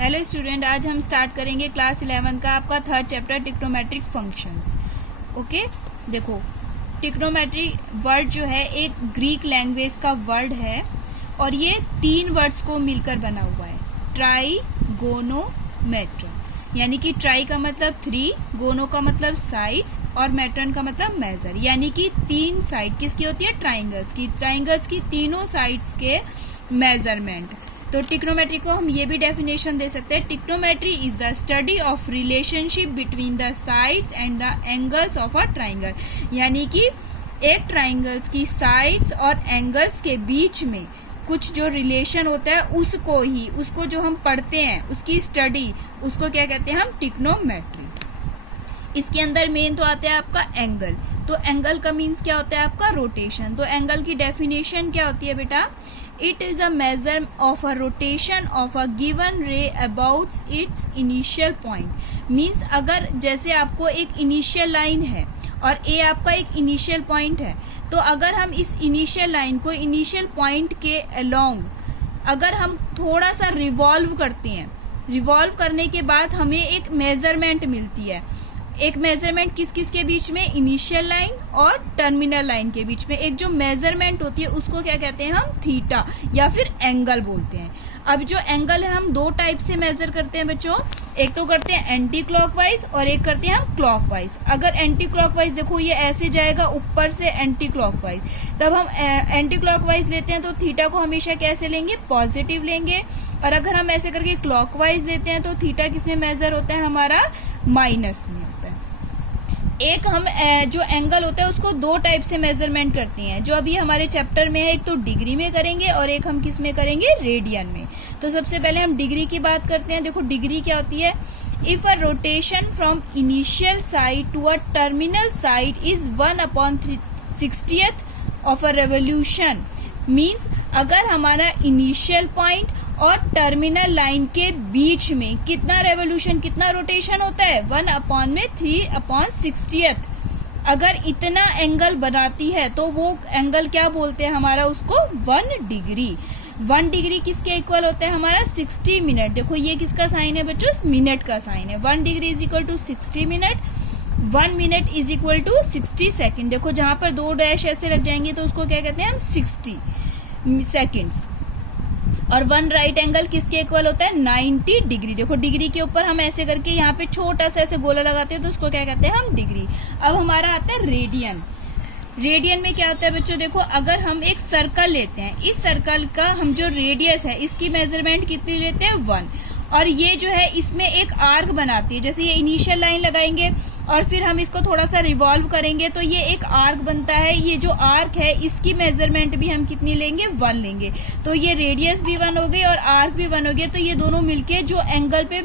Hello student, आज हम start करेंगे क्लास 11 का आपका third chapter trigonometric functions. Okay, देखो ट्रिग्नोमेट्री वर्ड जो है एक ग्रीक लैंग्वेज का वर्ड है और ये 3 वर्ड्स को मिलकर बना हुआ है। ट्राइगोनोमेट्रन, यानी कि ट्राई का मतलब 3, गोनो का मतलब साइड्स और मेट्रन का मतलब मेजर, यानी कि 3 साइड किसकी होती है? ट्राइंगल्स की तीनों साइड्स के मेजरमेंट। तो ट्रिग्नोमेट्री को हम ये भी डेफिनेशन दे सकते हैं, trigonometry is the study of relationship between the sides and the angles of a triangle, यानी कि एक ट्राइंगल्स की साइड्स और एंगल्स के बीच में कुछ जो रिलेशन होता है उसको जो हम पढ़ते हैं, उसकी स्टडी, उसको क्या कहते हैं हम? ट्रिग्नोमेट्री। इसके अंदर मेन तो आता है आपका एंगल। तो एंगल का मीन्स क्या होता है आपका? रोटेशन। तो एंगल की डेफिनेशन क्या होती है बेटा? It is a measure of a rotation of a given ray about its initial point. Means अगर जैसे आपको एक इनिशियल लाइन है और ए आपका एक इनिशियल पॉइंट है, तो अगर हम इस इनिशियल लाइन को इनिशियल पॉइंट के अलोंग अगर हम थोड़ा सा रिवॉल्व करते हैं, रिवॉल्व करने के बाद हमें एक मेजरमेंट मिलती है। एक मेजरमेंट किस किस के बीच में? इनिशियल लाइन और टर्मिनल लाइन के बीच में एक जो मेजरमेंट होती है उसको क्या कहते हैं हम? थीटा या फिर एंगल बोलते हैं। अब जो एंगल है हम 2 टाइप से मेजर करते हैं बच्चों, एक तो करते हैं एंटी क्लॉकवाइज और एक करते हैं हम क्लॉकवाइज। अगर एंटी क्लॉकवाइज देखो ये ऐसे जाएगा ऊपर से एंटी क्लॉकवाइज, तब हम एंटी क्लॉकवाइज लेते हैं तो थीटा को हमेशा कैसे लेंगे? पॉजिटिव लेंगे। और अगर हम ऐसे करके क्लॉकवाइज लेते हैं तो थीटा किस में मेजर होता है हमारा? माइनस में होता है। एक हम जो एंगल होता है उसको 2 टाइप से मेजरमेंट करते हैं, जो अभी हमारे चैप्टर में है। एक तो डिग्री में करेंगे और एक हम किस में करेंगे? रेडियन में। तो सबसे पहले हम डिग्री की बात करते हैं। देखो डिग्री क्या होती है? If a rotation from initial side to a terminal side is 1/60th of a revolution, means अगर हमारा इनिशियल पॉइंट और टर्मिनल लाइन के बीच में कितना रेवोल्यूशन, कितना रोटेशन होता है? 1/3/60th। अगर इतना एंगल बनाती है तो वो एंगल क्या बोलते हैं हमारा? उसको 1 डिग्री। 1 डिग्री किसके इक्वल होता है हमारा? 60 मिनट। देखो ये किसका साइन है बच्चों? मिनट का साइन है। 1 degree is equal to 60 minute. 1 minute is equal to 60 second. देखो जहां पर 2 डैश ऐसे लग जाएंगे तो उसको क्या कहते हैं हम? 60 सेकेंड्स। और 1 राइट एंगल किसके इक्वल होता है? 90 डिग्री। देखो डिग्री के ऊपर हम ऐसे करके यहाँ पे छोटा सा ऐसे गोला लगाते हैं तो उसको क्या कहते हैं हम? डिग्री। अब हमारा आता है रेडियन। रेडियन में क्या होता है बच्चों? देखो अगर हम एक सर्कल लेते हैं, इस सर्कल का हम जो रेडियस है इसकी मेजरमेंट कितनी लेते हैं? 1। और ये जो है इसमें एक आर्क बनाती है, जैसे ये इनिशियल लाइन लगाएंगे और फिर हम इसको थोड़ा सा रिवॉल्व करेंगे तो ये एक आर्क बनता है। ये जो आर्क है इसकी मेजरमेंट भी हम कितनी लेंगे? 1 लेंगे। तो ये रेडियस भी 1 हो गई और आर्क भी 1 हो गया। तो ये दोनों मिलके जो एंगल पे,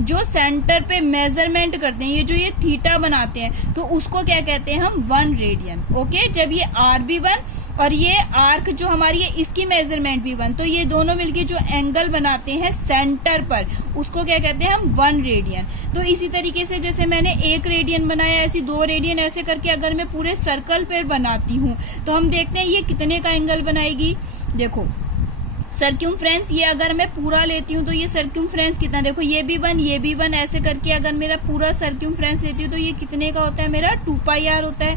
जो सेंटर पे मेजरमेंट करते हैं, ये जो ये थीटा बनाते हैं, तो उसको क्या कहते हैं हम? 1 रेडियन। ओके, जब ये आर भी 1 और ये आर्क जो हमारी है इसकी मेजरमेंट भी 1, तो ये दोनों मिलके जो एंगल बनाते हैं सेंटर पर, उसको क्या कहते हैं हम? 1 रेडियन। तो इसी तरीके से जैसे मैंने 1 रेडियन बनाया, ऐसी 2 रेडियन, ऐसे करके अगर मैं पूरे सर्कल पर बनाती हूँ तो हम देखते हैं ये कितने का एंगल बनाएगी। देखो सर्क्यूमफ्रेंस, ये अगर मैं पूरा लेती हूँ तो ये सर्क्यूमफ्रेंस कितना? देखो ये भी 1, ये भी 1, ऐसे करके अगर मेरा पूरा सर्क्यूमफ्रेंस लेती हूँ तो ये कितने का होता है मेरा? 2πr होता है।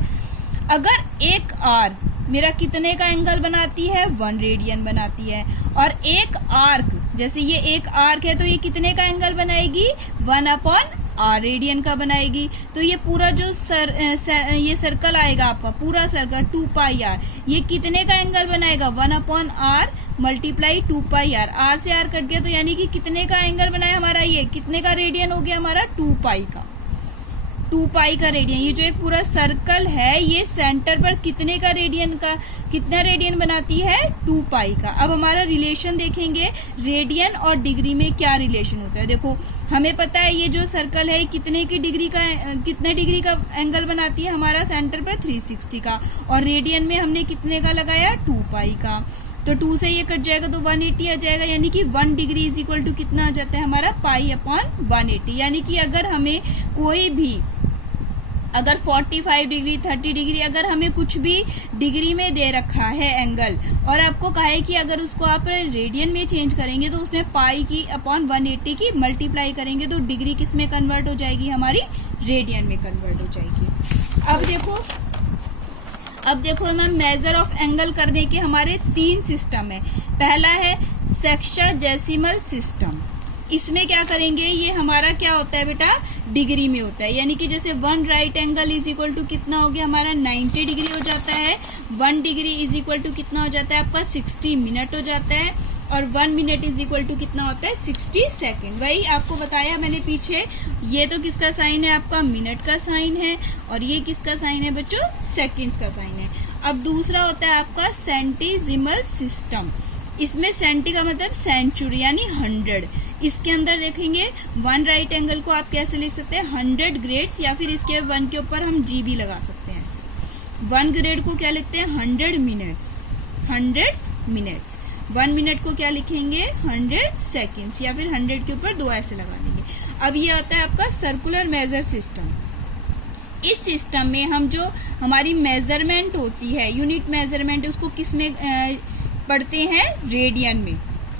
अगर एक आर मेरा कितने का एंगल बनाती है? 1 रेडियन बनाती है। और एक आर्क, जैसे ये एक आर्क है तो ये कितने का एंगल बनाएगी? 1/r रेडियन का बनाएगी। तो ये पूरा जो ये सर्कल आएगा आपका, पूरा सर्कल 2πr, ये कितने का एंगल बनाएगा? 1/r multiply 2πr। r से r कट गया तो यानी कि कितने का एंगल बनाया हमारा? ये कितने का रेडियन हो गया हमारा? 2π का। 2π का रेडियन। ये जो एक पूरा सर्कल है ये सेंटर पर कितने का रेडियन का, कितना रेडियन बनाती है? 2π का। अब हमारा रिलेशन देखेंगे, रेडियन और डिग्री में क्या रिलेशन होता है। देखो हमें पता है ये जो सर्कल है कितने की डिग्री का, कितने डिग्री का एंगल बनाती है हमारा? सेंटर पर 360 का। और रेडियन में हमने कितने का लगाया? 2π का। तो 2 से ये कट जाएगा तो 180 आ जाएगा, यानी कि 1 डिग्री इज इक्वल टू कितना आ जाता है हमारा? π/180। यानी कि अगर हमें कोई भी अगर 45 डिग्री 30 डिग्री अगर हमें कुछ भी डिग्री में दे रखा है एंगल, और आपको कहा है कि अगर उसको आप रेडियन में चेंज करेंगे तो उसमें पाई की अपॉन 180 की मल्टीप्लाई करेंगे तो डिग्री किस में कन्वर्ट हो जाएगी, हमारी रेडियन में कन्वर्ट हो जाएगी। अब देखो मैम, मेजर ऑफ एंगल करने के हमारे 3 सिस्टम है। पहला है सेक्साजेसिमल सिस्टम। इसमें क्या करेंगे, ये हमारा क्या होता है बेटा, डिग्री में होता है, यानी कि जैसे 1 right angle is equal to कितना हो गया हमारा 90 डिग्री हो जाता है, 1 डिग्री इज इक्वल टू कितना हो जाता है आपका 60 मिनट हो जाता है, और 1 मिनट इज इक्वल टू कितना होता है 60 सेकेंड। वही आपको बताया मैंने पीछे, ये तो किसका साइन है आपका मिनट का साइन है, और ये किसका साइन है बच्चों, सेकेंड्स का साइन है। अब दूसरा होता है आपका सेंटीजिमल सिस्टम। इसमें सेंटी का मतलब सेंचुरी यानी 100। इसके अंदर देखेंगे 1 राइट एंगल को आप कैसे लिख सकते हैं 100 ग्रेड्स, या फिर इसके 1 के ऊपर हम जी भी लगा सकते हैं ऐसे। 1 ग्रेड को क्या लिखते हैं 100 मिनट्स, 100 मिनट्स। 1 मिनट को क्या लिखेंगे 100 सेकेंड्स, या फिर 100 के ऊपर 2 ऐसे लगा देंगे। अब ये आता है आपका सर्कुलर मेजर सिस्टम। इस सिस्टम में हम जो हमारी मेजरमेंट होती है, यूनिट मेजरमेंट, उसको किस में पढ़ते हैं, रेडियन में।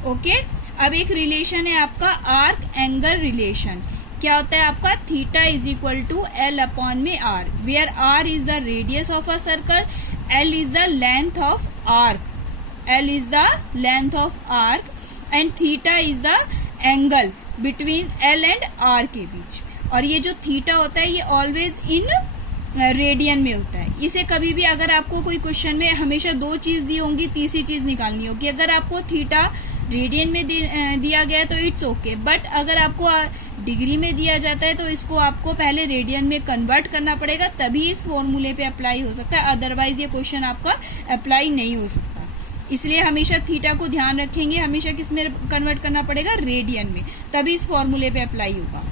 ओके, अब एक रिलेशन है आपका आर्क एंगल रिलेशन। क्या होता है आपका theta is equal to L upon में R, where R is the radius of a circle, L is the length of arc, L is the length of arc, and theta is the angle between L and R के बीच। और ये जो theta होता है ये always in radian में होता है। इसे कभी भी अगर आपको कोई क्वेश्चन में हमेशा 2 चीज दी होंगी, तीसरी चीज निकालनी होगी। अगर आपको थीटा रेडियन में दिया गया है तो इट्स ओके, बट अगर आपको डिग्री में दिया जाता है तो इसको आपको पहले रेडियन में कन्वर्ट करना पड़ेगा, तभी इस फॉर्मूले पे अप्लाई हो सकता है, अदरवाइज ये क्वेश्चन आपका अप्लाई नहीं हो सकता। इसलिए हमेशा थीटा को ध्यान रखेंगे, हमेशा किस में कन्वर्ट करना पड़ेगा, रेडियन में, तभी इस फॉर्मूले पे अप्लाई होगा।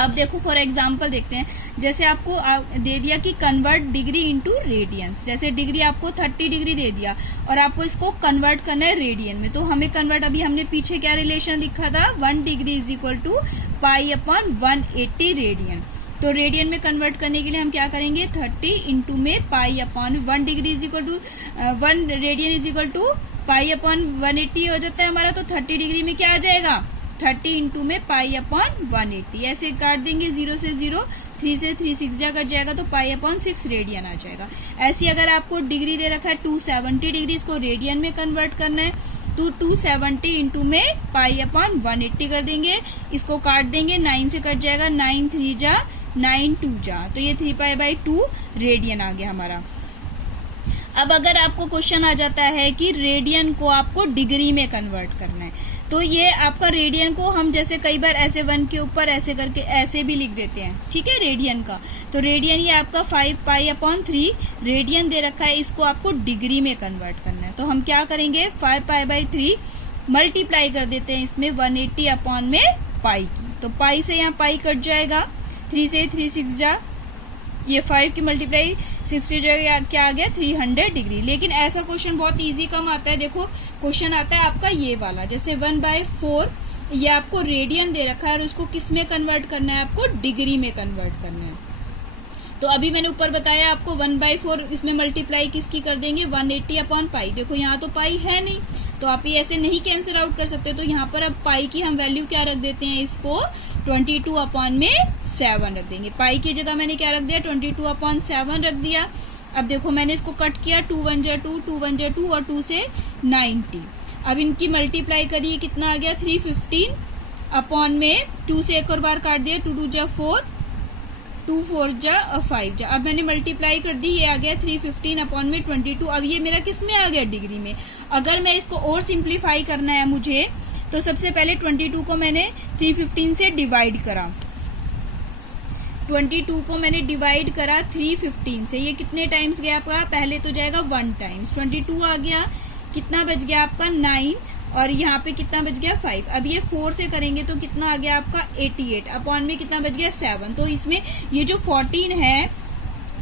अब देखो फॉर एग्जांपल देखते हैं, जैसे आपको दे दिया कि कन्वर्ट डिग्री इनटू रेडियंस। जैसे डिग्री आपको 30 डिग्री दे दिया और आपको इसको कन्वर्ट करना है रेडियन में, तो हमें कन्वर्ट, अभी हमने पीछे क्या रिलेशन लिखा था 1 degree is equal to pi upon 180 radian. तो रेडियन में कन्वर्ट करने के लिए हम क्या करेंगे 30 इंटू में pi upon 1 degree is equal to 1 radian is equal to pi upon 180 हो जाता है हमारा। तो 30 डिग्री में क्या आ जाएगा 30 इंटू में पाई अपॉन 180, ऐसे काट देंगे 0 से 0, 3 से 3 6 जा कट जाएगा, तो पाई अपॉन 6 रेडियन आ जाएगा। ऐसी अगर आपको डिग्री दे रखा है 270 डिग्री, इसको रेडियन में कन्वर्ट करना है तो 270 इंटू में पाई अपॉन 180 कर देंगे, इसको काट देंगे 9 से कट जाएगा, 9 3 जा 9 2 जा, तो ये 3 पाई बाई 2 रेडियन आ गया हमारा। अब अगर आपको क्वेश्चन आ जाता है कि रेडियन को आपको डिग्री में कन्वर्ट करना है, तो ये आपका रेडियन को हम जैसे कई बार ऐसे 1 के ऊपर ऐसे करके ऐसे भी लिख देते हैं, ठीक है, रेडियन का। तो रेडियन ये आपका 5 पाई अपॉन 3 रेडियन दे रखा है, इसको आपको डिग्री में कन्वर्ट करना है। तो हम क्या करेंगे 5 पाई बाई 3 मल्टीप्लाई कर देते हैं इसमें 180 अपॉन में पाई की, तो पाई से यहाँ पाई कट जाएगा, 3 से 3 6 जा, ये 5 की मल्टीप्लाई 60 जो क्या आ गया 300 डिग्री। लेकिन ऐसा क्वेश्चन बहुत इजी कम आता है। देखो क्वेश्चन आता है आपका ये वाला, जैसे 1/4 ये आपको रेडियन दे रखा है और उसको किस में कन्वर्ट करना है, आपको डिग्री में कन्वर्ट करना है। तो अभी मैंने ऊपर बताया आपको 1/4 इसमें मल्टीप्लाई किसकी कर देंगे 180 अपॉन पाई। देखो यहाँ तो पाई है नहीं, तो आप ये ऐसे नहीं कैंसिल आउट कर सकते, तो यहाँ पर अब पाई की हम वैल्यू क्या रख देते हैं, इसको 22 अपॉन में 7 रख देंगे। पाई की जगह मैंने क्या रख दिया 22 अपॉन 7 रख दिया। अब देखो मैंने इसको कट किया, 2 1 जा 2, 2 1 जा 2 और 2 से 90। अब इनकी मल्टीप्लाई करिए, कितना आ गया 315 अपॉन में 2 से एक और बार काट दिया, 2 2 जा 4, 2 4 जा 5 जा। अब मैंने मल्टीप्लाई कर दी, ये आ गया 315 अपॉन में 22। अब ये मेरा किस में आ गया डिग्री में। अगर मैं इसको और सिंप्लीफाई करना है मुझे, तो सबसे पहले 22 को मैंने 315 से डिवाइड करा, 22 को मैंने डिवाइड करा 315 से, ये कितने टाइम्स गया आपका, पहले तो जाएगा 1 टाइम्स, 22 आ गया, कितना बच गया आपका 9, और यहाँ पे कितना बच गया 5। अब ये 4 से करेंगे तो कितना आ गया आपका 88 अपॉन में कितना बच गया 7। तो इसमें ये जो 14 है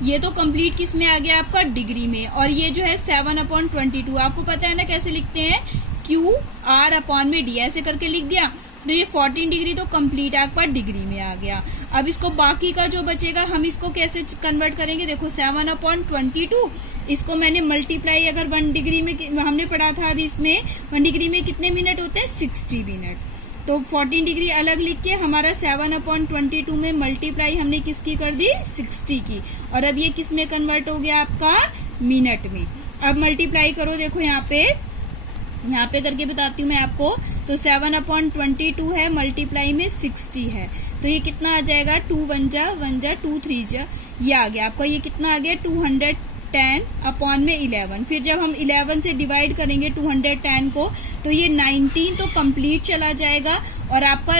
ये तो कंप्लीट किस में आ गया आपका डिग्री में, और ये जो है 7 अपॉन 22 आपको पता है ना कैसे लिखते हैं, क्यू आर अपॉन में डी, ऐसे करके लिख दिया। तो ये 14 डिग्री तो कंप्लीट आपके पास डिग्री में आ गया। अब इसको बाकी का जो बचेगा हम इसको कैसे कन्वर्ट करेंगे, देखो 7/22 इसको मैंने मल्टीप्लाई, अगर 1 डिग्री में हमने पढ़ा था अभी इसमें 1 डिग्री में कितने मिनट होते हैं, 60 मिनट। तो 14 डिग्री अलग लिख के हमारा 7/22 में मल्टीप्लाई हमने किसकी कर दी, 60 की, और अब ये किस में कन्वर्ट हो गया आपका, मिनट में। अब मल्टीप्लाई करो, देखो यहाँ पे करके बताती हूँ मैं आपको। तो 7/22 है, मल्टीप्लाई में 60 है, तो ये कितना आ जाएगा, 2 1 जा 1 जा 2 3 जा, ये आ गया आपका, ये कितना आ गया 210/11। फिर जब हम 11 से डिवाइड करेंगे 210 को, तो ये 19 तो कंप्लीट चला जाएगा और आपका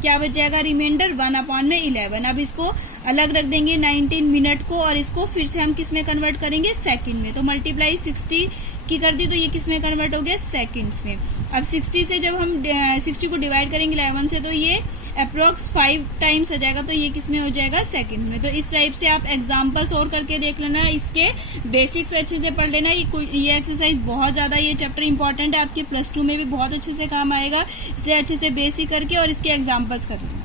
क्या बच जाएगा, रिमाइंडर 1/11। अब इसको अलग रख देंगे 19 मिनट को, और इसको फिर से हम किस में कन्वर्ट करेंगे, सेकंड में। तो मल्टीप्लाई 60 की कर दी, तो ये किस में कन्वर्ट हो गया, सेकंड्स में। अब 60 से जब हम 60 को डिवाइड करेंगे 11 से, तो ये अप्रोक्स 5 टाइम्स आ जाएगा, तो ये किस में हो जाएगा, सेकंड में। तो इस टाइप से आप एग्जांपल्स और करके देख लेना, इसके बेसिक्स अच्छे से पढ़ लेना। ये एक्सरसाइज बहुत ज्यादा, ये चैप्टर इंपॉर्टेंट है, आपके +2 में भी बहुत अच्छे से काम आएगा, इसलिए अच्छे से बेसिक करके और इसके एग्जाम्पल्स कर लेना।